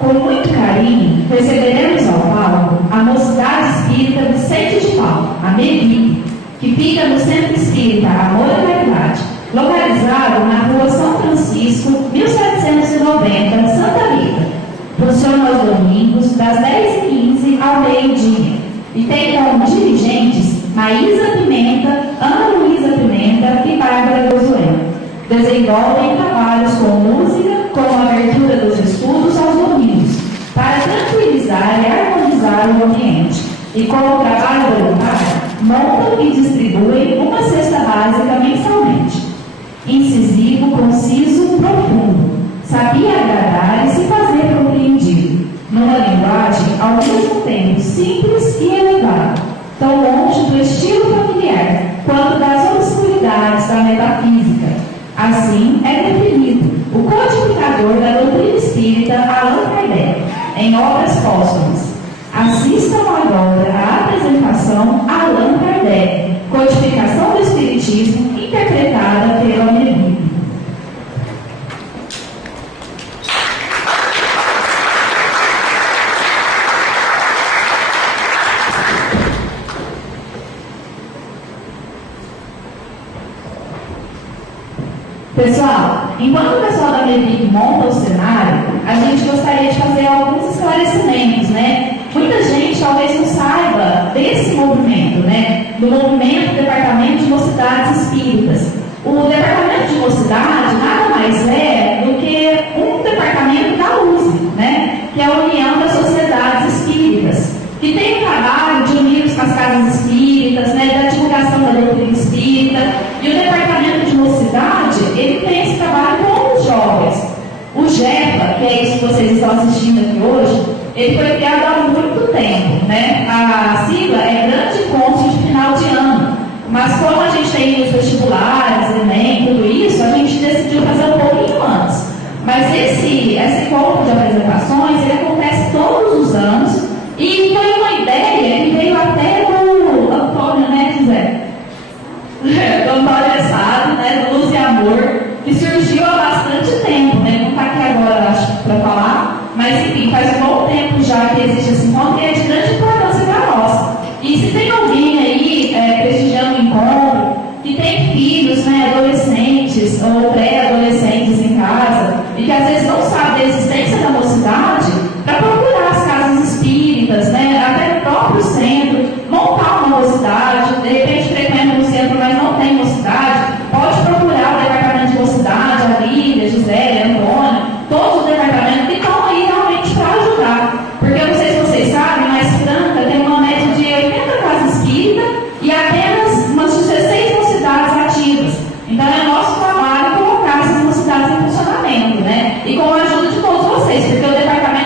Com muito carinho, receberemos ao palco a Mocidade Espírita Vicente de Paulo, a MEVIP, que fica no Centro Espírita Amor e Caridade, localizado na Rua São Francisco, 1790, Santa Rita. Funciona aos domingos, das 10h15 ao meio-dia, e tem como dirigentes Maísa Pimenta, Ana Luísa Pimenta e Bárbara Gozuela. Desenvolvem trabalhos com música, com a abertura dos estudos aos domingos, para tranquilizar e harmonizar o ambiente. E com o trabalho voluntário, montam e distribuem uma cesta básica mensalmente. Incisivo, conciso, profundo. Sabia agradar e se fazer compreendido, numa linguagem ao mesmo tempo simples e elevada, tão longe do estilo familiar quanto das obscuridades da metafísica. Assim é definido o codificador da doutrina espírita Allan Kardec, em obras póstumas. Assistam agora à apresentação Allan Kardec, Codificação do Espiritismo, interpretada pela MEVIP. Pessoal, enquanto o pessoal da MEVIP monta o cenário, a gente gostaria de fazer alguns esclarecimentos, né? Muita gente talvez não saiba desse movimento, né? Do movimento Departamento de Mocidades Espíritas. O Departamento de Mocidade nada mais é do que um departamento da USE, né? Que é a União das Sociedades Espíritas, que tem o trabalho de unir as casas espíritas, né? Da divulgação da doutrina espírita. E o Departamento de Mocidade, ele tem esse trabalho com os jovens. O GEPA, que é isso que vocês estão assistindo aqui hoje, ele foi criado há muito tempo, né? A sigla é Grande Encontro de Final de Ano. Mas como a gente tem os vestibulares, Enem, tudo isso, a gente decidiu fazer um pouquinho antes. Mas esse encontro de apresentações, ele acontece todos os anos. E foi uma ideia que veio até do Antônio, né, José? Do Antônio Essado, né, do Luz e Amor, que surgiu há bastante tempo, né? Não está aqui agora, acho, para falar, mas enfim, faz um bom tempo já que existe esse encontro e é de grande importância para nós. E se tem alguém aí prestigiando o encontro, que tem filhos, né, adolescentes ou pré-adolescentes em casa, e que às vezes não sabe da existência da mocidade, para procurar as casas espíritas, né, até no próprio centro, montar uma mocidade, de repente frequenta no centro, mas não tem mocidade, pode procurar o Departamento de Mocidade, a Lídia, a Gisele, a Antônia, todos os departamentos que estão aí realmente para ajudar. Porque eu não sei se vocês sabem, mas Franca tem uma média de 80 casas espíritas e apenas umas 16 mocidades ativas. Então é nosso trabalho colocar essas mocidades em funcionamento, né? E com a ajuda de todos vocês, porque o departamento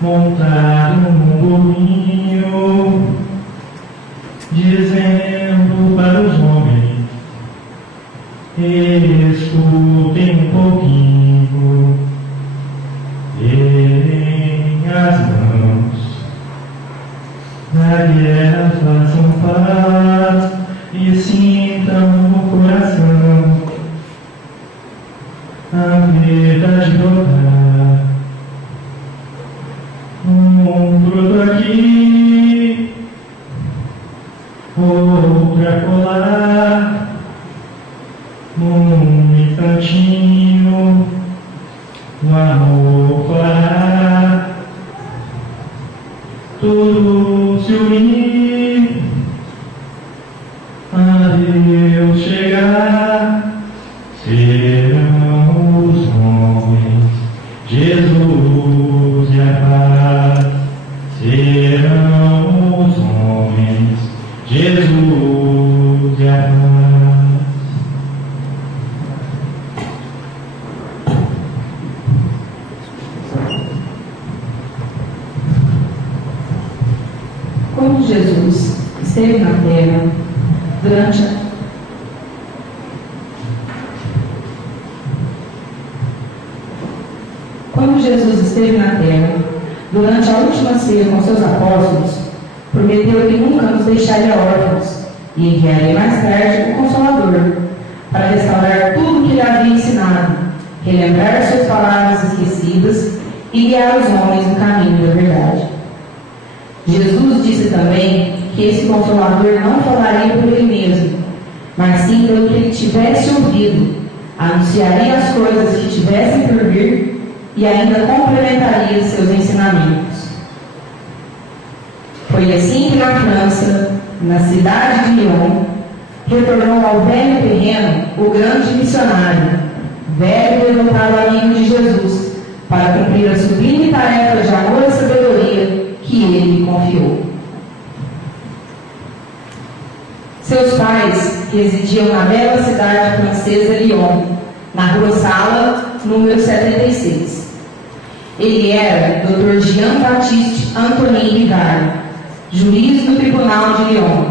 montado num burrinho, dizendo para os homens: escutem um pouquinho, erguem as mãos, na guerra façam paz e sintam no coração a verdade brotar. Broto aqui, outra colar, instantinho, o amor fará tudo se unir, a Deus chegar, serão os homens, Jesus e a paz, serão os homens, Jesus e a paz. Quando Jesus esteve na terra, durante a última ceia com seus apóstolos, prometeu que nunca nos deixaria órfãos e enviaria mais tarde o Consolador, para restaurar tudo o que lhe havia ensinado, relembrar suas palavras esquecidas e guiar os homens no caminho da verdade. Jesus disse também que esse Consolador não falaria por ele mesmo, mas sim pelo que ele tivesse ouvido, anunciaria as coisas que tivessem por vir e ainda complementaria seus ensinamentos. Foi assim que na França, na cidade de Lyon, retornou ao velho terreno o grande missionário, velho e devotado amigo de Jesus, para cumprir a sublime tarefa de amor e sabedoria que ele lhe confiou. Seus pais residiam na bela cidade francesa Lyon, na rua Sala, número 76. Ele era Dr. Jean-Baptiste Antonin Rivard, juiz do Tribunal de Lyon.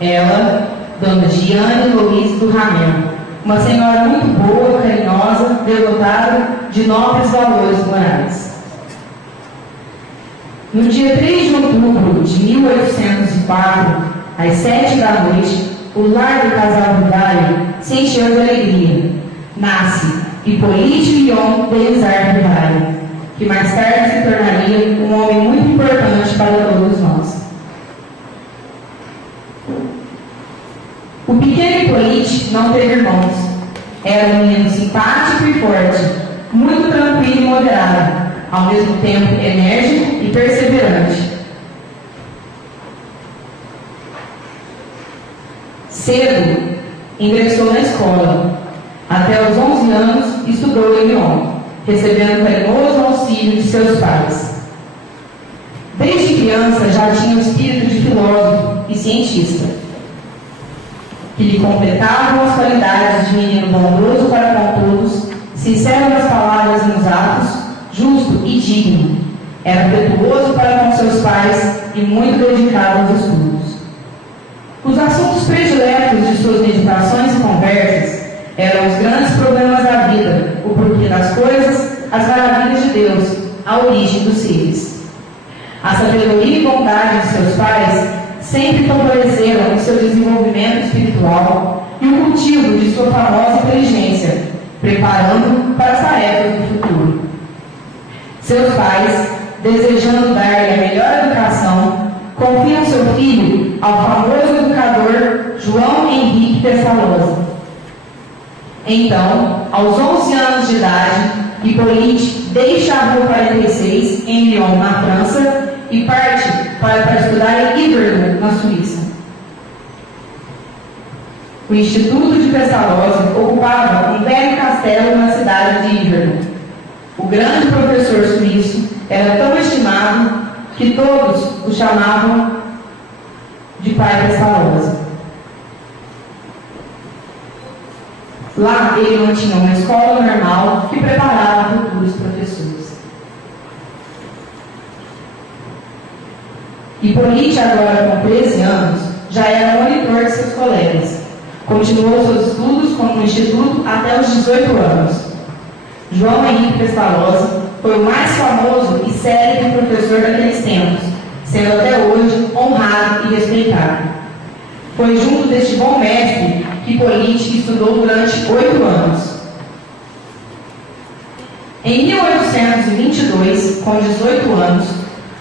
Ela, Dona Diane Louise do Ramel, uma senhora muito boa, carinhosa, devotada, de nobres valores morais. No dia 3 de outubro de 1804, às 7 da noite, o lar do casal Rivard se encheu de alegria. Nasce Hippolyte Lyon Delisard Rivard, que mais tarde se tornaria um homem muito importante para todos nós. O pequeno Hippolyte não teve irmãos. Era um menino simpático e forte, muito tranquilo e moderado, ao mesmo tempo enérgico e perseverante. Cedo, ingressou na escola. Até os 11 anos, estudou em Lyon, recebendo carinhoso auxílio de seus pais. Desde criança, já tinha o espírito de filósofo e cientista, que lhe completavam as qualidades de menino bondoso para com todos, sincero nas palavras e nos atos, justo e digno. Era afetuoso para com seus pais e muito dedicado aos estudos. Os assuntos prediletos de suas meditações e conversas eram os grandes problemas da vida, o porquê das coisas, as maravilhas de Deus, a origem dos seres. A sabedoria e bondade de seus pais sempre favoreceram o seu desenvolvimento espiritual e o cultivo de sua famosa inteligência, preparando para as tarefas do futuro. Seus pais, desejando dar-lhe a melhor educação, confiam seu filho ao famoso educador João Henrique Pestalozzi. Então, aos 11 anos de idade, Hippolyte deixa a Rua 46, em Lyon, na França, e parte para estudar em Yverdon, na Suíça. O Instituto de Pestalozzi ocupava um velho castelo na cidade de Yverdon. O grande professor suíço era tão estimado que todos o chamavam de Pai Pestalozzi. Lá ele mantinha uma escola normal que preparava futuros professores. Hipólite, agora com 13 anos, já era monitor de seus colegas. Continuou seus estudos no instituto até os 18 anos. João Henrique Pestalozzi foi o mais famoso e célebre professor daqueles tempos, sendo até hoje honrado e respeitado. Foi junto deste bom mestre que Hipólite estudou durante 8 anos. Em 1822, com 18 anos,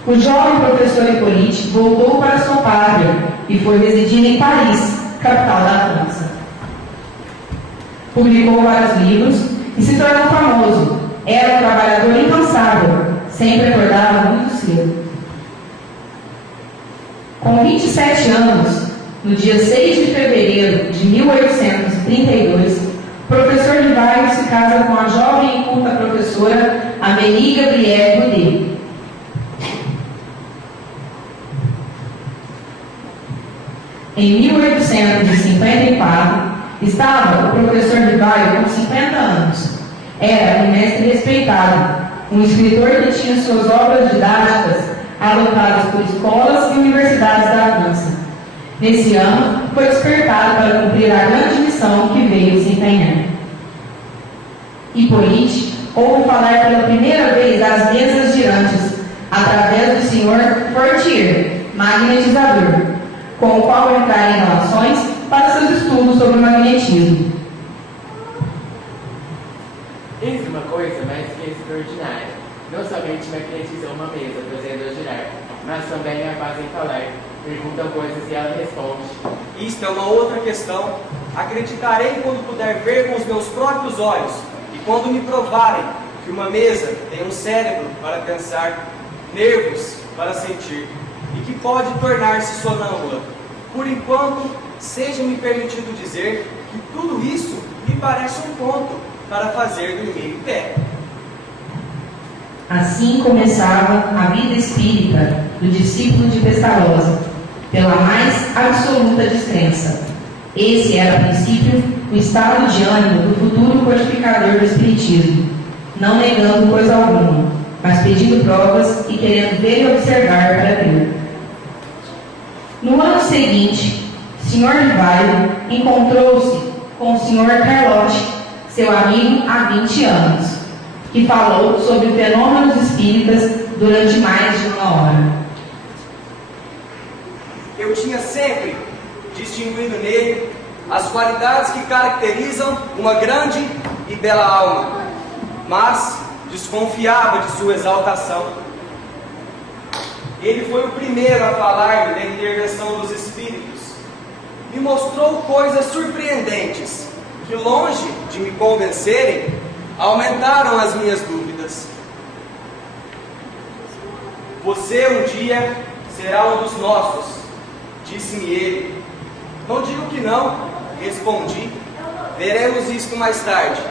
o jovem professor Hipólite voltou para sua pátria e foi residir em Paris, capital da França. Publicou vários livros e se tornou famoso. Era um trabalhador incansável, sempre acordava muito cedo. Com 27 anos, no dia 6 de fevereiro de 1832, o professor Rivaio se casa com a jovem e culta professora Amélie Gabrielle Boudet. Em 1854, estava o professor Rivaio com 50 anos. Era um mestre respeitado, um escritor que tinha suas obras didáticas adotadas por escolas e universidades da França. Nesse ano, foi despertado para cumprir a grande missão que veio desempenhar. Hipólite ouve falar pela primeira vez das mesas girantes, através do Sr. Fortier, magnetizador, com o qual entrar em relações para seus estudos sobre o magnetismo. Eis uma coisa mais que extraordinária. Não somente magnetizou uma mesa, fazendo-a girar, mas também a fazem falar. Perguntam coisas e ela responde. Isto é uma outra questão. Acreditarei quando puder ver com os meus próprios olhos e quando me provarem que uma mesa tem um cérebro para pensar, nervos para sentir e que pode tornar-se sonâmbula. Por enquanto, seja-me permitido dizer que tudo isso me parece um conto para fazer dormir em pé. Assim começava a vida espírita do discípulo de Pestalozzi, pela mais absoluta descrença. Esse era, a princípio, o estado de ânimo do futuro codificador do Espiritismo, não negando coisa alguma, mas pedindo provas e querendo ver e observar para crer. No ano seguinte, o Sr. Rivaio encontrou-se com o Sr. Carlotti, seu amigo há 20 anos, que falou sobre fenômenos espíritas durante mais de uma hora. Eu tinha sempre distinguido nele as qualidades que caracterizam uma grande e bela alma, mas desconfiava de sua exaltação. Ele foi o primeiro a falar da intervenção dos espíritos. Me mostrou coisas surpreendentes, que longe de me convencerem, aumentaram as minhas dúvidas. Você um dia será um dos nossos, disse-me ele. Não digo que não, respondi. Veremos isto mais tarde.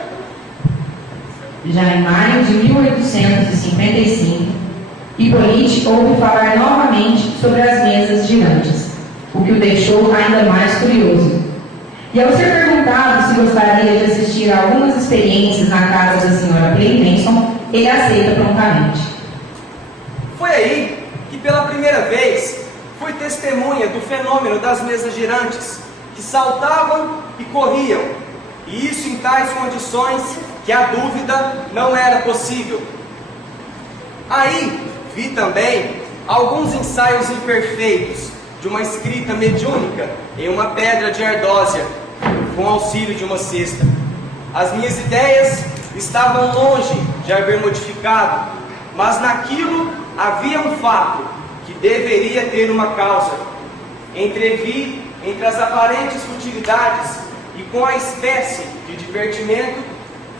Já em maio de 1855, Hipólite ouve falar novamente sobre as mesas girantes, o que o deixou ainda mais curioso. E ao ser perguntado se gostaria de assistir a algumas experiências na casa da senhora Play Manson, ele aceita prontamente. Foi aí que pela primeira vez fui testemunha do fenômeno das mesas girantes, que saltavam e corriam, e isso em tais condições que a dúvida não era possível. Aí vi também alguns ensaios imperfeitos de uma escrita mediúnica em uma pedra de ardósia, com auxílio de uma cesta. As minhas ideias estavam longe de haver modificado, mas naquilo havia um fato que deveria ter uma causa. Entrevi entre as aparentes futilidades e com a espécie de divertimento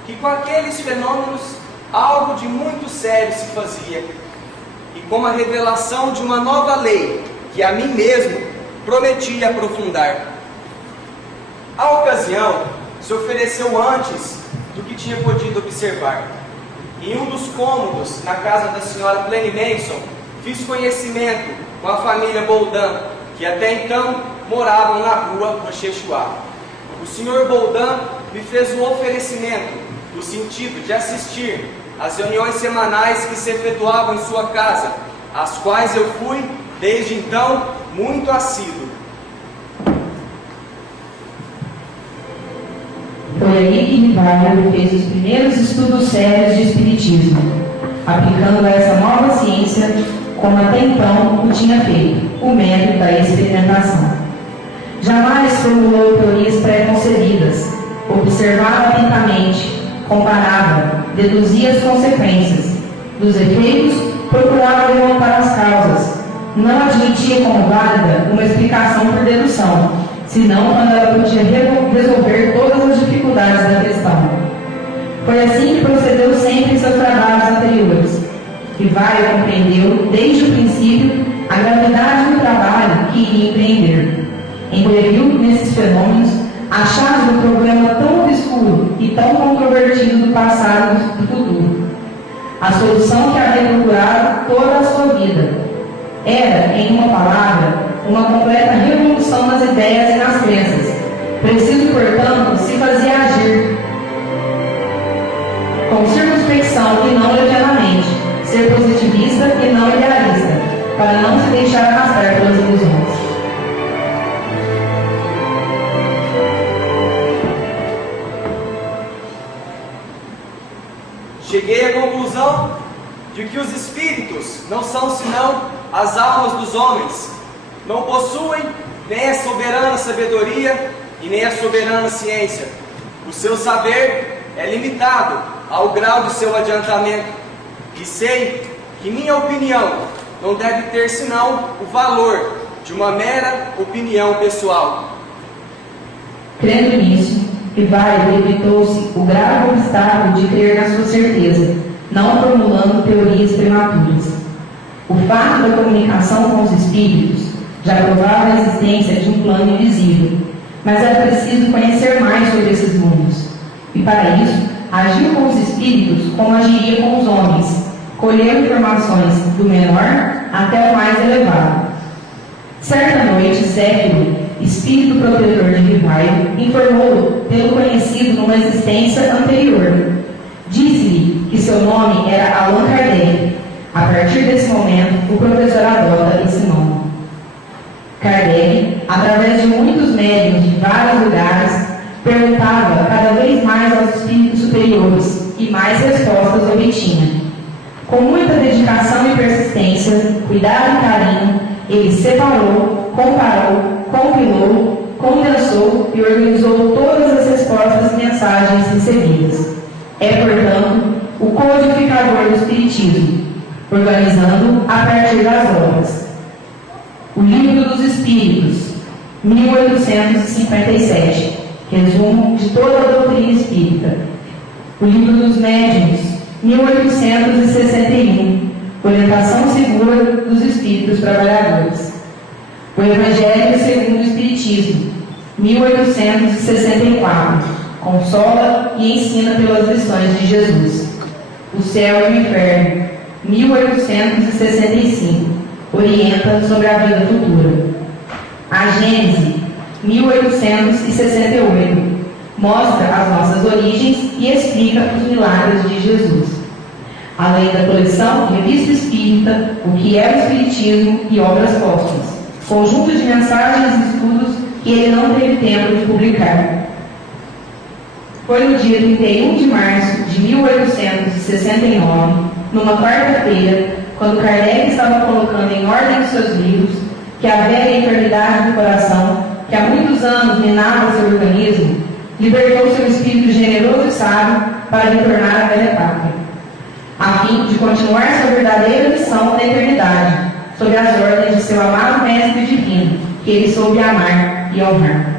que com aqueles fenômenos algo de muito sério se fazia, e com a revelação de uma nova lei que a mim mesmo prometia aprofundar. A ocasião se ofereceu antes do que tinha podido observar. Em um dos cômodos, na casa da senhora Play Manson, fiz conhecimento com a família Boldan, que até então moravam na rua Rochechuá. O senhor Boldan me fez um oferecimento no sentido de assistir às reuniões semanais que se efetuavam em sua casa, às quais eu fui desde então muito assíduo. Foi aí que Rivaio fez os primeiros estudos sérios de espiritismo, aplicando a essa nova ciência como até então o tinha feito, o método da experimentação. Jamais formulou teorias pré-concebidas, observava atentamente, comparava, deduzia as consequências. Dos efeitos, procurava remontar as causas. Não admitia como válida uma explicação por dedução, senão quando ela podia resolver todas as dificuldades da questão. Foi assim que procedeu sempre em seus trabalhos anteriores. Rivaio compreendeu, desde o princípio, a gravidade do trabalho que iria empreender. Embebeu nesses fenômenos a chave do problema tão obscuro e tão controvertido do passado e do futuro. A solução que havia procurado toda a sua vida era, em uma palavra, uma completa revolução nas ideias e nas crenças. Preciso, portanto, se fazer agir com circunspecção e não levianamente, ser positivista e não idealista, para não se deixar arrastar pelas ilusões. Cheguei à conclusão de que os espíritos não são senão as almas dos homens. Não possuem nem a soberana sabedoria e nem a soberana ciência. O seu saber é limitado ao grau de seu adiantamento. E sei que minha opinião não deve ter senão o valor de uma mera opinião pessoal. Crendo nisso, Rivaio evitou-se o grave obstáculo de crer na sua certeza, não formulando teorias prematuras. O fato da comunicação com os espíritos já provava a existência de um plano invisível, mas era preciso conhecer mais sobre esses mundos. E para isso, agiu com os espíritos como agiria com os homens, colheu informações do menor até o mais elevado. Certa noite, Zéfiro, espírito protetor de Rivaio, informou-o tê-lo conhecido numa existência anterior. Disse-lhe que seu nome era Allan Kardec. A partir desse momento, o professor adota esse nome. Kardec, através de muitos médiuns de vários lugares, perguntava cada vez mais aos espíritos superiores e mais respostas obtinha. Com muita dedicação e persistência, cuidado e carinho, ele separou, comparou, compilou, condensou e organizou todas as respostas e mensagens recebidas. É, portanto, o codificador do Espiritismo, organizando a partir das obras. O Livro dos Espíritos, 1857, resumo de toda a doutrina espírita. O Livro dos Médiuns, 1861, orientação segura dos espíritos trabalhadores. O Evangelho segundo o Espiritismo, 1864, consola e ensina pelas lições de Jesus. O Céu e o Inferno, 1865, orienta sobre a vida futura. A Gênese, 1868, mostra as nossas origens e explica os milagres de Jesus. Além da coleção Revista Espírita, O que é o Espiritismo e Obras Póstumas, conjunto de mensagens e estudos que ele não teve tempo de publicar. Foi no dia 31 de março de 1869, numa quarta-feira, quando Kardec estava colocando em ordem os seus livros, que a velha eternidade do coração, que há muitos anos minava seu organismo, libertou seu espírito generoso e sábio para retornar à velha pátria, a fim de continuar sua verdadeira missão na eternidade, sob as ordens de seu amado Mestre Divino, que ele soube amar e honrar.